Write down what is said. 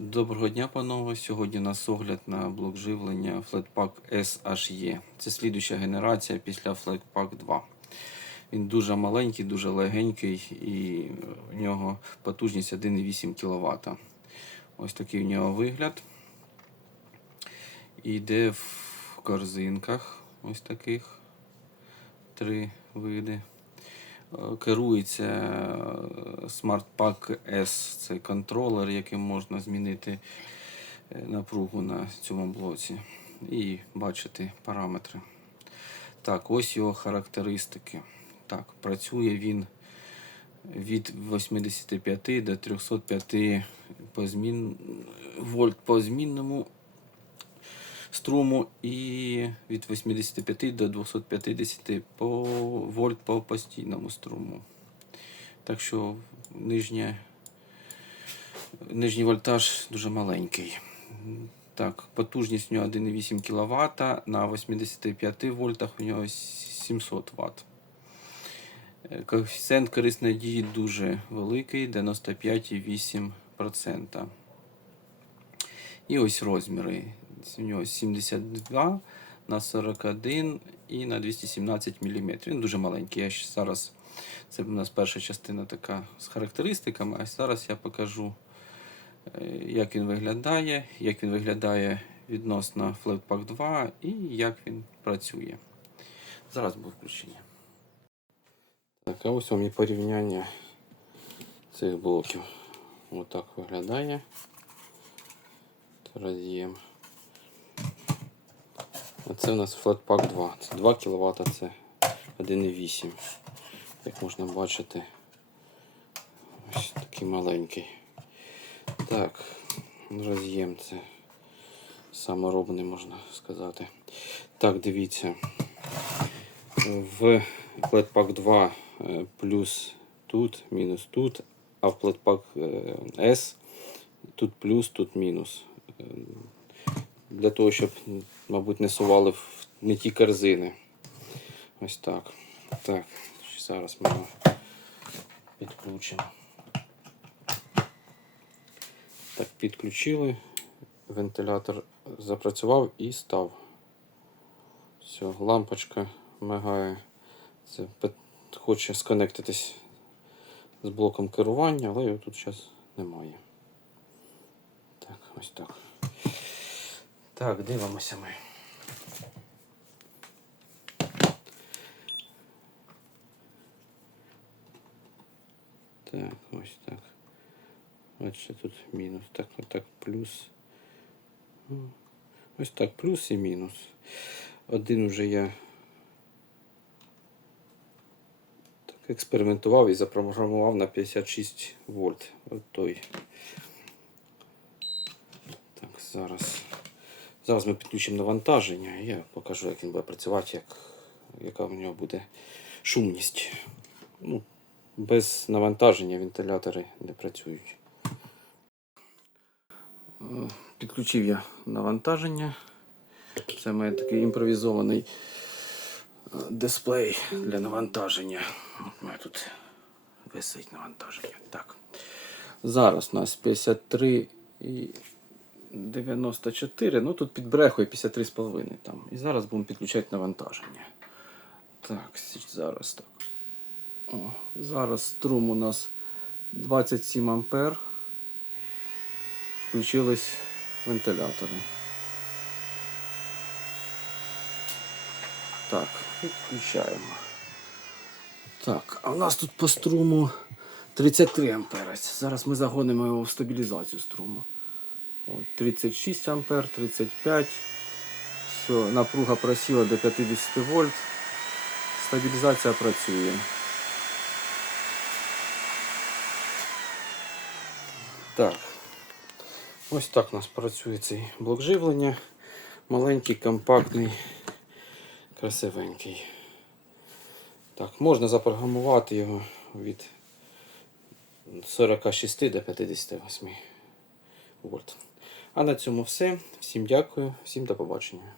Доброго дня, панове. Сьогодні у нас огляд на блок живлення Flatpak SHE. Це слідуща генерація після Flatpak 2. Він дуже маленький, дуже легенький і в нього потужність 1,8 кВт. Ось такий у нього вигляд. І йде в корзинках ось таких три види. Е, Керується SmartPack S, це контролер, яким можна змінити е, напругу на цьому блоці і бачити параметри. Так, ось його характеристики. Так, працює він від 85 до 305 по змін... вольт по змінному струму і від 85 до 250 по вольт по постійному струму. Так що нижня, нижній вольтаж дуже маленький. Так, потужність у нього 1,8 кВт, на 85 вольтах у нього 700 Вт. Е, Коефіцієнт корисної дії дуже великий 95,8%. І ось розміри. У нього 72 на 41 і на 217 мм. Він дуже маленький. Я зараз, це у нас перша частина така з характеристиками, а зараз я покажу, е, як він виглядає, як він виглядає відносно Flatpak 2 і як він працює. Зараз буде включення. Так, а ось вам і порівняння цих блоків. Отак виглядає. Роз'єм. Це у нас Flatpak 2. Це 2 кВт, це 1,8. Як можна бачити, ось такий маленький. Так, роз'єм це саморобний, можна сказати. Так, дивіться. В Flatpak 2 е, плюс тут, мінус тут, а в е, S тут плюс, тут мінус. Для того, щоб, мабуть, не сували в не ті корзини. Ось так. Так, зараз ми його підключимо. Так, підключили. Вентилятор запрацював і став. Все, лампочка мигає. Це хоче сконектитись з блоком керування, але його тут зараз немає. Так, ось так. Так, дивимося ми. Так, ось так. Ось ще тут мінус. Так, отак, плюс. Ну, Ось так, плюс і мінус. Один уже я так експериментував і запрограмував на 56 вольт. От той. Так, зараз. Зараз ми підключимо навантаження і я покажу, як він буде працювати, як, яка в нього буде шумність. Ну, без навантаження вентилятори не працюють. Підключив я навантаження. Це має такий імпровізований е, дисплей для навантаження. От мене тут висить навантаження. Так. Зараз у нас 53 і 94. Ну тут підбрехує 53,5 там. І зараз будемо підключати навантаження. Так, зараз так. О, зараз струм у нас 27 ампер. Включились вентилятори. Так, включаємо. Так, а у нас тут по струму 33 ампера. Зараз ми загонимо його в стабілізацію струму. От, 36 ампер, 35. Все, напруга просіла до 50 вольт. Стабілізація працює. Так. Ось так у нас працює цей блок живлення. Маленький, компактний, красивенький. Так, можна запрограмувати його від 46 до 58 вольт. А на цьому все. Всім дякую, всім до побачення.